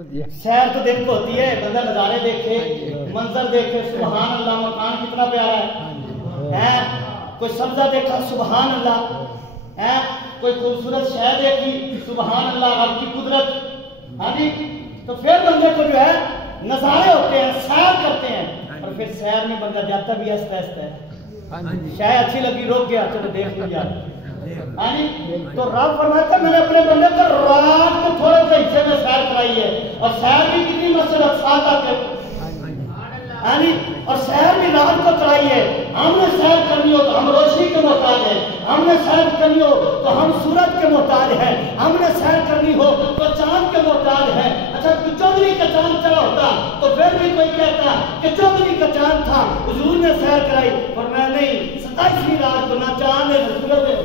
سیر تو دن کو ہوتی ہے، بندہ نظارے دیکھے، منظر دیکھے، سبحان اللہ، مکان کتنا پیارا ہے، کوئی سبزہ دیکھا سبحان اللہ ہے، کوئی خوبصورت شے دیکھی سبحان اللہ، رب کی قدرت، ہاں جی، تو پھر بندے کو جو ہے نظارے ہوتے ہیں، سیر کرتے ہیں، اور پھر سیر میں بندہ جاتا بھی آہستہ آہستہ ہے، شے اچھی لگی روک گیا، چلو دیکھ لو یار، تو رب فرماتا ہے میں نے اپنے بندے کو رات کو تھوڑے سے حصے میں سیر کرائی ہے، اور سیر بھی کتنی مسجد اقصیٰ تک، اور سیر بھی رات کو کرائی ہے۔ ہم نے سیر کرنی ہو تو ہم روشنی کے محتاج ہیں، ہم نے سیر کرنی ہو تو ہم سورج کے محتاج ہیں، ہم نے سیر کرنی ہو تو چاند کے محتاج ہیں۔ اچھا چودھری کا چاند چلا ہوتا تو پھر بھی کوئی کہتا کہ چودھری کا چاند تھا، حضور نے سیر کرائی، اور میں نہیں، 27ویں رات کو نہ چاند ہے نہ سورج ہے،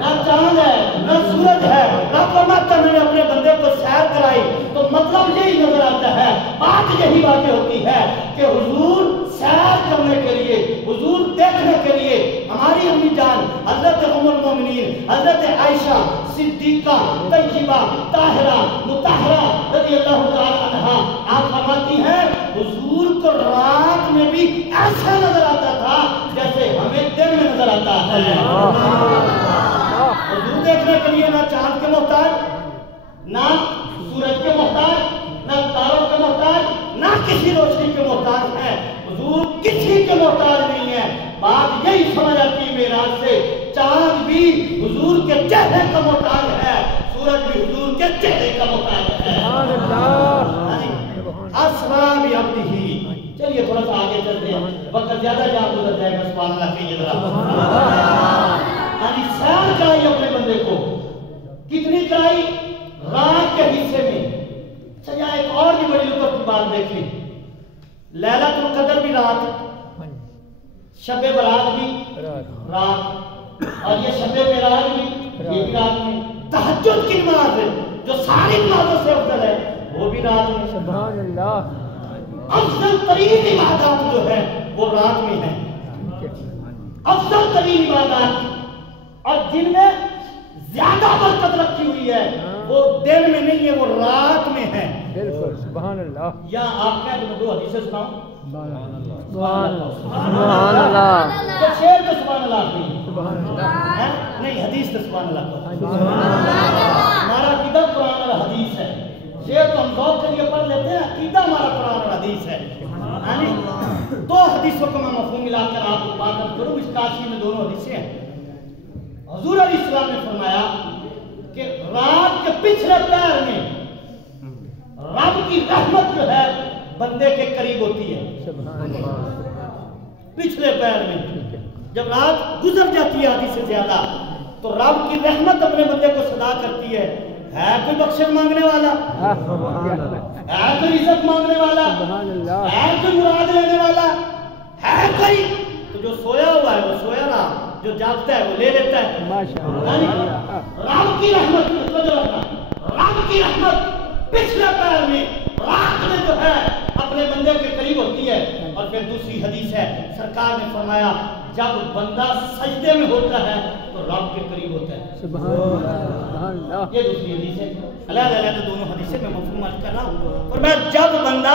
نہ چاند ہے نہ سورج ہے، رب فرماتا میں نے اپنے بندے کو سیر کرائی، تو مطلب یہی نظر آتا ہے، بات یہی باتیں ہوتی ہے کہ حضور سیر کرنے کے لیے، حضور دیکھنے کے لیے، ہماری امی جان حضرت ام المومنین حضرت عائشہ صدیقہ طیبہ طاہرہ مطہرہ رضی اللہ تعالی عنہا آپ فرماتی ہیں حضور کو رات میں بھی ایسا نظر آتا تھا جیسے ہمیں دن میں نظر آتا ہے۔ حضور دیکھنے کے لیے نہ چاند کے محتاج، نہ سورج کے محتاج، نہ تاروں کے محتاج، نہ کسی روشنی کے محتاج ہے، حضور کسی کے محتاج نہیں ہے۔ بات یہی سمجھ آتی ہے معراج سے، چاند بھی حضور کے چہرے کا محتاج ہے، سورج بھی حضور کے چہرے کا محتاج ہے۔ اسرا بعبدہ، چلیے تھوڑا سا آگے چلتے ہیں، وقت زیادہ جان گزر جائے گا، سبحان اللہ کہیے ذرا۔ سیر کرائی اپنے بندے کو، کتنی کرائی؟ رات کے حصے میں۔ اچھا یہاں ایک اور بھی بڑی لطف کی بات دیکھ لی، لیلۃ القدر بھی رات، شب برات بھی رات، اور یہ شب معراج بھی یہ بھی رات میں، تہجد کی نماز جو ساری نمازوں سے افضل ہے وہ بھی رات میں، سبحان اللہ۔ افضل ترین عبادات جو ہے وہ رات میں ہے، افضل ترین عبادات، اور جن میں زیادہ برکت رکھی ہوئی ہے وہ دن میں نہیں ہے، وہ رات میں ہے، بالکل سبحان اللہ۔ یا آپ کہہ دو حدیث سناؤ، سبحان اللہ سبحان اللہ، تو شعر تو سبحان اللہ نہیں، حدیث تو سبحان اللہ، ہمارا عقیدہ قرآن اور حدیث ہے، شعر تو ہم ذوق کے لیے پڑھ لیتے ہیں، عقیدہ ہمارا قرآن اور حدیث ہے۔ دو حدیثوں کو میں مفہوم ملا کر آپ کو بات کروں، اس کاشی میں دونوں حدیثیں ہیں۔ حضور علیہ السلام نے فرمایا کہ رات کے پچھلے پہر میں رب کی رحمت جو ہے بندے کے قریب ہوتی ہے، پچھلے پہر میں جب رات گزر جاتی ہے آدھی سے زیادہ تو رب کی رحمت اپنے بندے کو صدا کرتی ہے کوئی بخشش مانگنے والا، ہے کوئی عزت مانگنے والا، ہے کوئی مراد لینے والا، ہے کوئی؟ تو جو سویا ہوا ہے وہ سویا رہا، جو جاگتا ہے وہ لے لیتا ہے۔ رب کی رحمت، رب کی رحمت پچھلے پہر میں رات میں جو ہے اپنے بندے کے قریب ہوتی ہے۔ اور پھر دوسری حدیث ہے، سرکار نے فرمایا جب بندہ سجدے میں ہوتا ہے تو رب کے قریب ہوتا ہے، سبحان اللہ۔ یہ دوسری حدیث ہے، علیحدہ علیحدہ دونوں حدیثیں میں مفہوم عرض کر رہا ہوں۔ فرمایا جب بندہ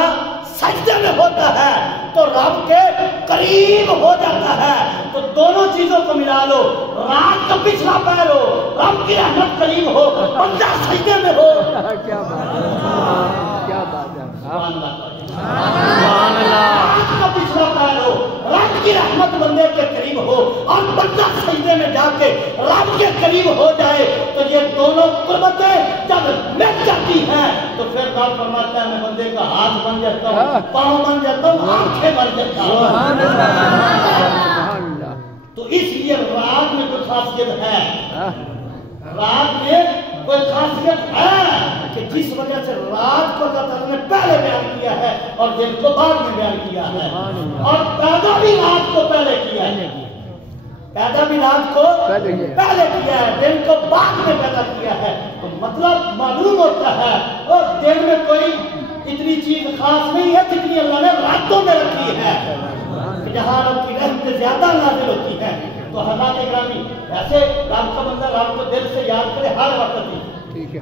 سجدے میں ہوتا ہے تو رب کے قریب ہو جاتا ہے، تو دونوں چیزوں کو ملا لو، رات کا پچھلا پہر ہو، رب کی رحمت قریب ہو، بندہ سجدے میں ہو، کیا بات ہے، کیا بات ہے، سبحان اللہ، سبحان اللہ۔ رات کا پچھلا پہر ہو، رب کی رحمت بندے کے قریب ہو، اور بندہ سجدے میں جا کے رب کے قریب ہو جائے، تو یہ دونوں قربتیں جب مل جاتی ہیں تو پھر رب فرماتا ہے میں بندے کا ہاتھ بن جاتا ہوں، پاؤں بن جاتا ہوں، آنکھیں بن جاتا ہوں۔ تو اس لیے رات میں کوئی خاصیت ہے، رات میں کوئی خاصیت ہے کہ جس وجہ سے رات کو اللہ تعالیٰ نے پہلے بیان کیا ہے اور دن کو بعد میں بیان کیا ہے، اور پیدا بھی رات کو پہلے کیا ہے، پیدا بھی رات کو پہلے کیا ہے، دن کو بعد میں پیدا کیا ہے۔ تو مطلب معلوم ہوتا ہے اور دن میں کوئی اتنی چیز خاص نہیں ہے جتنی اللہ نے راتوں میں رکھی ہے، جہاں رب کی رحمت زیادہ نازل ہوتی ہے۔ تو حضرات اکرامی ایسے رب کا بندہ رب کو دل سے یاد کرے ہر وقت، ٹھیک ہے،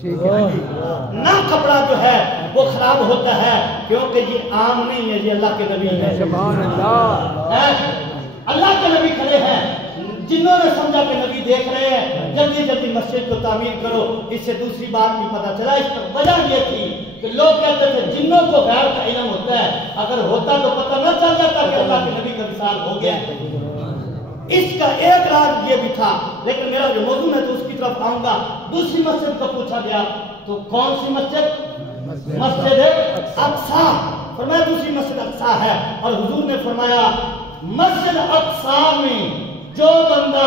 ٹھیک ہے نہ کپڑا جو ہے وہ خراب ہوتا ہے، کیونکہ یہ عام نہیں ہے، یہ اللہ کے نبی ہے۔ سبحان اللہ، اللہ کے نبی کھڑے ہیں، جنہوں نے سمجھا کہ نبی دیکھ رہے ہیں، جلدی جلدی مسجد کو تعمیر کرو۔ اس سے دوسری بات بھی پتہ چلا، اس پر وجہ یہ تھی کہ لوگ کہتے تھے جنوں کو غیر کا علم ہوتا ہے، اگر ہوتا تو پتہ نہ چل جاتا کہ اللہ کے نبی کا وصال ہو گیا۔ اس کا ایک راز یہ بھی تھا، لیکن میرا جو موضوع ہے تو اس کی طرف آؤں گا۔ دوسری مسجد کو پوچھا گیا تو کون سی مسجد؟ مسجد اقصیٰ۔ فرمایا دوسری مسجد اقصیٰ ہے، اور حضور نے فرمایا مسجد اقصیٰ میں جو بندہ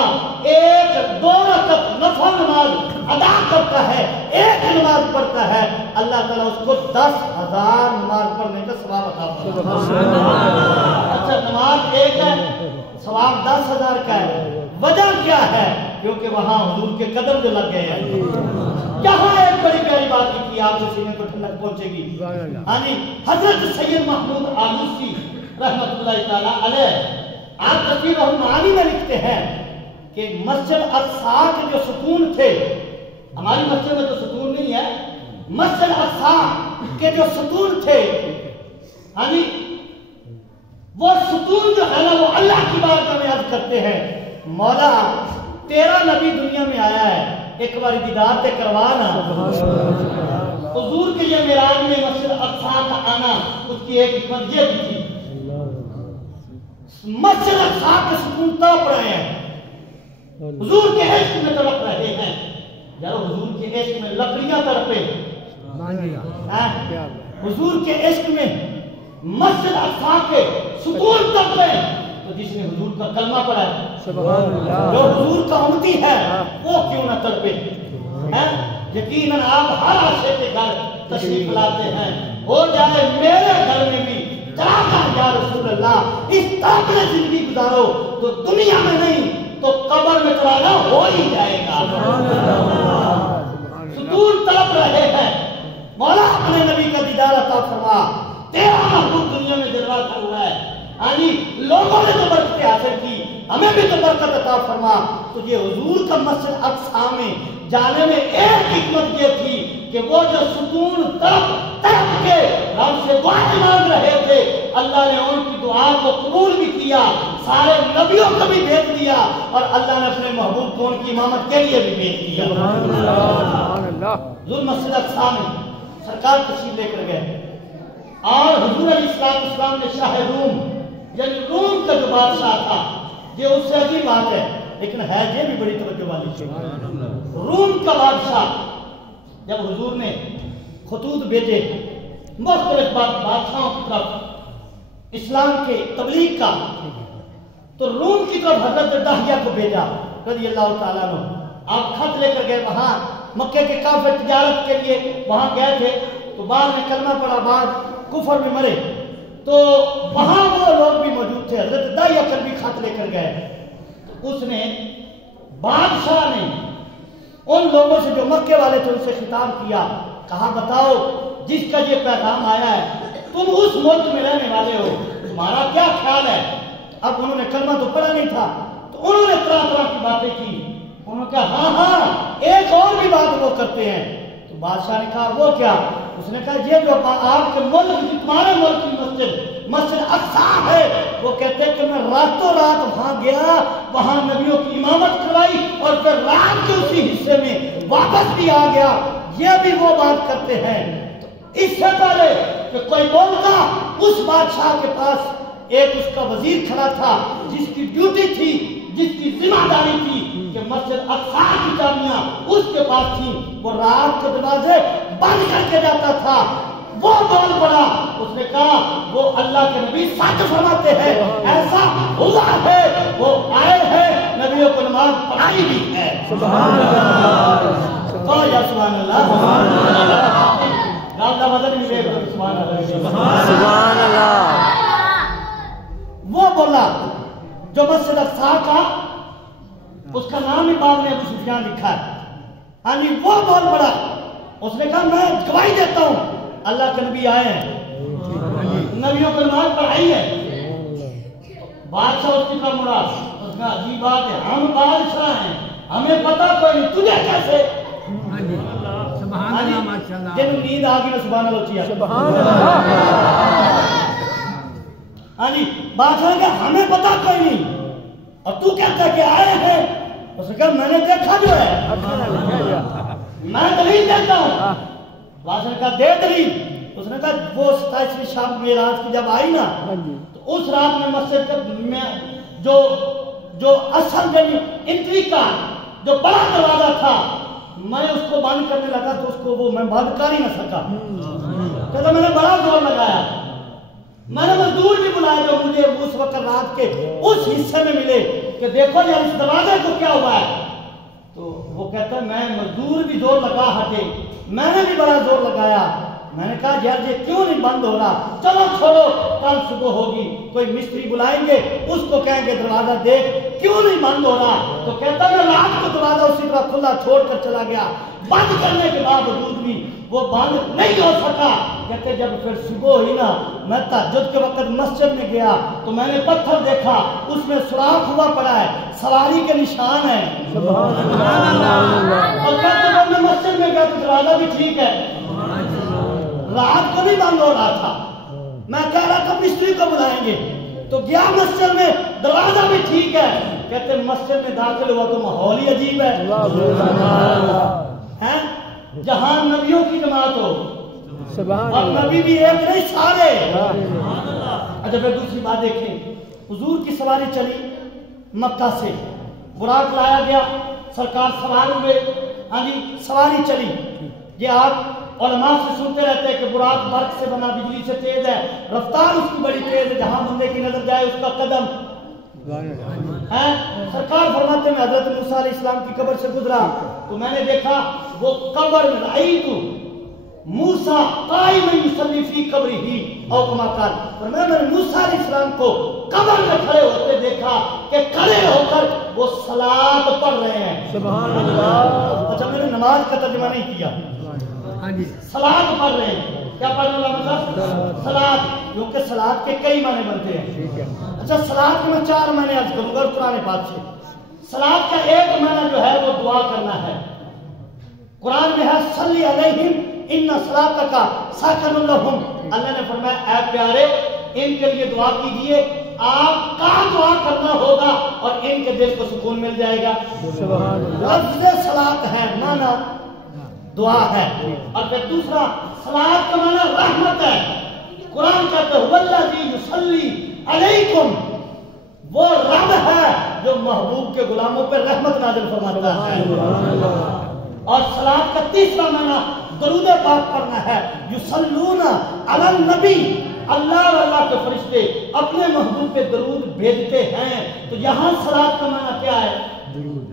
ایک دو رکعت نفل نماز ادا کرتا ہے، ایک نماز پڑھتا ہے، اللہ تعالیٰ اس کو 10,000 نماز پڑھنے کا ثواب عطا فرماتا ہے۔ اچھا نماز ایک ہے، ثواب 10,000 کا ہے۔ وجہ کیا ہے؟ کیونکہ وہاں حضور کے قدم جو لگ گئے ہیں۔ یہاں ایک بڑی پیاری بات کی آپ سے سینے کو ٹھنڈک پہنچے گی۔ ہاں جی، حضرت سید محمود آلوسی رحمۃ اللہ تعالیٰ علیہ، آپ تفسیر المعانی میں لکھتے ہیں کہ مسجد اقصیٰ کے جو ستون تھے، ہماری مسجد میں تو ستون نہیں ہے، مسجد اقصیٰ کے جو ستون تھے، ہاں جی، وہ ستون جو ہے نا وہ اللہ کی بارگاہ میں عرض کرتے ہیں مولا تیرا نبی دنیا میں آیا ہے، ایک بار دیدار تے کروانا۔ حضور کے یہ معراج میں مسجد اقصیٰ کا آنا، اس کی ایک حکمت یہ بھی تھی، مسجد اقصیٰ کے ستون تڑپ رہے ہیں، حضور کے عشق میں تڑپ رہے ہیں۔ یار حضور کے عشق میں لکڑیاں تڑپے، حضور کے عشق میں مسجد اقصیٰ کے ستون تڑپے، تو جس نے حضور کا کلمہ پڑھا ہے، سبحان اللہ، جو حضور کا امتی ہے، وہ کیوں نہ تڑپے؟ یقیناً آپ ہر عاشق کے گھر تشریف لاتے ہیں، ہو جائے میرے گھر میں بھی یا رسول اللہ، اس طرح زندگی گزارو تو دنیا میں نہیں تو قبر میں ترانا ہو ہی جائے گا۔ ستون تڑپ رہے ہیں، مولا اپنے نبی کا دیدار عطا فرما، تیرا محبوب دنیا میں جلوہ کر ہوا ہے، یعنی لوگوں نے تو برکت حاصل کی، ہمیں بھی تو برکت عطا فرما۔ تو یہ حضور کا مسجد اقصیٰ میں جانے میں ایک حکمت یہ تھی کہ وہ جو ستون تڑپ کے رب سے دعا مانگ رہے تھے، اللہ نے ان کی دعا کو قبول بھی کیا، سارے نبیوں کو بھی بھیج دیا، اور اللہ نے اپنے محبوب کو ان کی امامت کے لیے بھی بھیج دیا۔ حضور مسجد اقصیٰ میں سرکار تشریف لے کر گئے، اور حضور علیہ السلام نے شاہ روم یعنی روم کا جو بادشاہ تھا، یہ اس سے عجیب بات ہے لیکن ہے یہ بھی بڑی توجہ والی چیز۔ روم کا بادشاہ جب حضور نے خطوط بھیجے مختلف بادشاہوں کی طرف اسلام کے تبلیغ کا، تو روم کی طرف حضرت داہیہ کو بھیجا رضی اللہ تعالیٰ عنہ۔ آپ خط لے کر گئے، وہاں مکے کے کافر تجارت کے لیے وہاں گئے تھے، تو بعد میں کلمہ پڑا، بعد کفر میں مرے، تو وہاں وہ لوگ بھی موجود تھے، حضرت داہیہ کر بھی خط لے کر گئے۔ تو اس نے بادشاہ نے ان لوگوں سے جو مکے والے تھے ان سے خطاب کیا، کہا بتاؤ جس کا یہ پیغام آیا ہے، تم اس ملک میں رہنے والے ہو، تمہارا کیا خیال ہے؟ اب انہوں نے کلمہ تو پڑھا نہیں تھا، تو انہوں نے طرح طرح کی باتیں کی۔ انہوں نے کہا ہاں ہاں ایک اور بھی بات وہ کرتے ہیں۔ تو بادشاہ نے کہا وہ کیا؟ اس نے کہا یہ جو آپ کے ملک تمہارے ملک کی مسجد اقصیٰ ہے، وہ کہتے ہیں کہ میں راتوں رات وہاں گیا، وہاں نبیوں کی امامت کروائی، اور پھر رات کے اسی حصے میں واپس بھی آ گیا۔ یہ بھی وہ بات کرتے ہیں۔ تو اس سے پہلے کہ کوئی بولتا، اس بادشاہ کے پاس ایک اس کا وزیر کھڑا تھا جس کی ڈیوٹی تھی، جس کی ذمہ داری تھی کہ مسجد اقصیٰ کی چابیاں اس کے پاس تھی، وہ رات کے دروازے بند کر کے جاتا تھا۔ وہ بول پڑا، اس نے کہا وہ اللہ کے نبی سچ فرماتے ہیں، ایسا ہوا ہے، وہ آئے ہیں، نبیوں کو نماز پڑھائی بھی ہے۔ سبحان اللہ، یا سبحان اللہ، رابطہ مدد بھی دے گا، سبحان اللہ۔ وہ بولا جو مسجد اقصیٰ کا، اس کا نام ہی بعد میں ابو سفیان لکھا ہے، ہاں جی، وہ بول پڑا، اس نے کہا میں گواہی دیتا ہوں اللہ کے نبی آئے ہیں، نبیوں کو نماز پڑھائی ہے۔ بادشاہ اس کی طرف مڑا، اس کا عجیب بات ہے، ہم بادشاہ ہیں، ہمیں پتا کوئی نہیں، تجھے کیسے؟ سبحان اللہ ماشاءاللہ جن نیند آ گئی نا سبحان اللہ چیا سبحان اللہ ہاں جی بات ہے کہ ہمیں پتا کوئی نہیں اور تو کہتا ہے کہ آئے ہیں اس نے کہا میں نے دیکھا جو ہے میں دلیل دیتا ہوں بات نے کہا دے دلیل اس نے کہا وہ 27ویں شام معراج کی جب آئی نا تو اس رات میں مسجد میں جو اصل انٹری کا جو بڑا دروازہ تھا میں اس کو بند کرنے لگا تو اس کو وہ میں بند کر ہی نہ سکا کہتا میں نے بڑا زور لگایا میں نے مزدور بھی بلایا جو مجھے اس وقت رات کے اس حصے میں ملے کہ دیکھو یار اس دروازے کو کیا ہوا ہے تو وہ کہتا ہے میں مزدور بھی زور لگا ہٹے میں نے بھی بڑا زور لگایا میں نے کہا یار یہ کیوں نہیں بند ہو رہا چلو چھوڑو کل صبح ہوگی کوئی مستری بلائیں گے اس کو کہیں گے دروازہ دیکھ کیوں نہیں بند ہو رہا تو کہتا میں رات کو دروازہ اسی طرح کھلا چھوڑ کر چلا گیا بند کرنے کے باوجود بھی وہ بند نہیں ہو سکا کہتے جب پھر صبح ہوئی نا میں تہجد کے وقت مسجد میں گیا تو میں نے پتھر دیکھا اس میں سوراخ ہوا پڑا ہے سواری کے نشان ہے اور کہتے جب میں مسجد میں گیا تو دروازہ بھی ٹھیک ہے رات کو بھی بند ہو رہا تھا میں کہہ رہا تھا مستری کو بلائیں گے تو گیا مسجد میں دروازہ بھی ٹھیک ہے کہتے مسجد میں داخل ہوا تو ماحول ہی عجیب ہے جہاں نبیوں کی جماعت ہو اور نبی بھی ایک نہیں سارے اچھا پھر دوسری بات دیکھیں حضور کی سواری چلی مکہ سے براق لایا گیا سرکار سوار ہوئے ہاں جی سواری چلی یہ آپ علماء سے سنتے رہتے ہیں کہ براق برق سے بنا بجلی سے تیز ہے رفتار اس کی بڑی تیز ہے جہاں بندے کی نظر جائے اس کا قدم سرکار فرماتے میں حضرت موسیٰ علیہ السلام کی قبر سے گزرا تو میں نے دیکھا وہ قبر میں رأیت موسیٰ قائما یصلی فی قبرہ او کما قال فرمایا میں نے موسیٰ علیہ السلام کو قبر میں کھڑے ہوتے دیکھا کہ کھڑے ہو کر وہ صلاۃ پڑھ رہے ہیں سبحان اللہ اچھا میں نے نماز کا ترجمہ نہیں کیا صلاۃ پڑھ رہے ہیں کیا پڑھنے والا مطلب صلاۃ کیونکہ صلاۃ کے کئی معنی بنتے ہیں اچھا صلاۃ میں 4 معنی عرض کروں گا قرآن پاک سے صلاۃ کا ایک معنی جو ہے وہ دعا کرنا ہے قرآن میں ہے صلی علیہم ان صلاتک سکن لہم اللہ نے فرمایا اے پیارے ان کے لیے دعا کیجئے آپ کا دعا کرنا ہوگا اور ان کے دل کو سکون مل جائے گا سبحان اللہ لفظ صلاۃ ہے معنی دعا ہے اور پھر دوسرا صلاۃ کا معنی رحمت ہے قرآن کہتا ہے والذی یصلی علیکم وہ رب ہے جو محبوب کے غلاموں پر رحمت نازل فرماتا ہے اور صلاۃ کا تیسرا معنی درود پاک پڑھنا ہے یصلون علی النبی اللہ اور اللہ کے فرشتے اپنے محبوب پہ درود بھیجتے ہیں تو یہاں صلاۃ کا معنی کیا ہے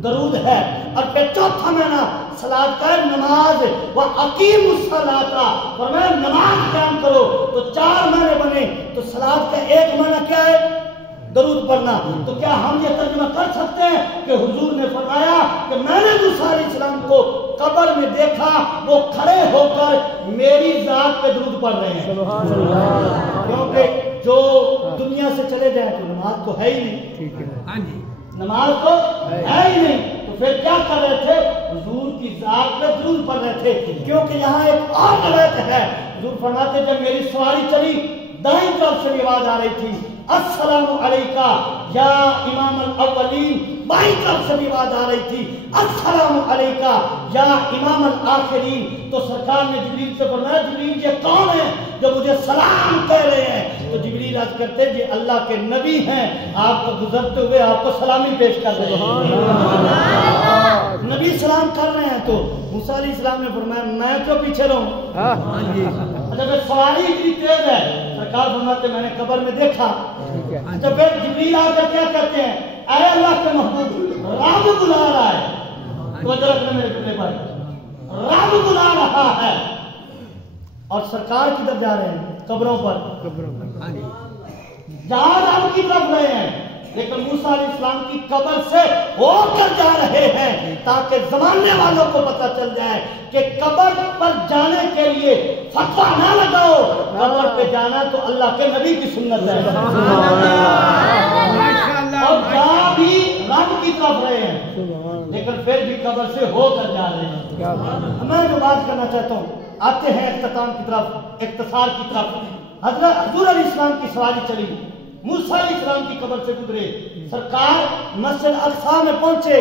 درود ہے اور پھر چوتھا معنی صلاۃ کا ہے نماز وَأَقِيمُوا الصَّلَاةَ فرمایا نماز قائم کرو تو 4 معنی بنے تو صلاۃ کا ایک معنی کیا ہے درود پڑھنا تو کیا ہم یہ ترجمہ کر سکتے ہیں کہ حضور نے فرمایا کہ میں نے موسیٰ علیہ السلام کو قبر میں دیکھا وہ کھڑے ہو کر میری ذات پہ درود پڑھ رہے ہیں سبحان اللہ کیونکہ جو دنیا سے چلے جائیں تو نماز تو ہے ہی نہیں نماز تو ہے ہی نہیں تو پھر کیا کر رہے تھے حضور کی ذات پہ درود پڑھ رہے تھے کیونکہ یہاں ایک اور روایت ہے حضور فرماتے جب میری سواری چلی دائیں طرف سے آواز آ رہی تھی السلام علیکہ یا امام الاولین بائیں طرف سے آواز آ رہی تھی السلام علیکہ یا امام الآخرین تو سرکار نے جبریل سے فرمایا جبریل یہ کون ہے جو مجھے سلام کہہ رہے ہیں تو جبریل عرض کرتے یہ اللہ کے نبی ہیں آپ کو گزرتے ہوئے آپ کو سلامی پیش کر رہے ہیں نبی سلام کر رہے ہیں تو موسیٰ علیہ السلام نے فرمایا میں کیوں پیچھے رہوں جب سواری اتنی تیز ہے سرکار فرماتے میں نے قبر میں دیکھا جب جبریل آ کر کیا کہتے ہیں اے اللہ کے محبوب رب بلا رہا ہے تو رکھنے میرے پلے پر رب بلا رہا ہے اور سرکار کدھر جا رہے ہیں قبروں پر جہاں رب کی طرف رہے ہیں لیکن موسیٰ علیہ السلام کی قبر سے ہو کر جا رہے ہیں تاکہ زمانے والوں کو پتہ چل جائے کہ قبر پر جانے کے لیے فتویٰ نہ لگاؤ قبر پہ جانا تو اللہ کے نبی کی سنت ہے اور جہاں بھی رب کی طرف رہے ہیں لیکن پھر بھی قبر سے ہو کر جا رہے ہیں. میں جو بات کرنا چاہتا ہوں، آتے ہیں اختتام کی طرف، اختصار کی طرف. حضرت حضور علیہ السلام کی سواری چلی، موسیٰ علیہ السلام کی قبر سے گزرے، سرکار مسجد اقصی میں پہنچے.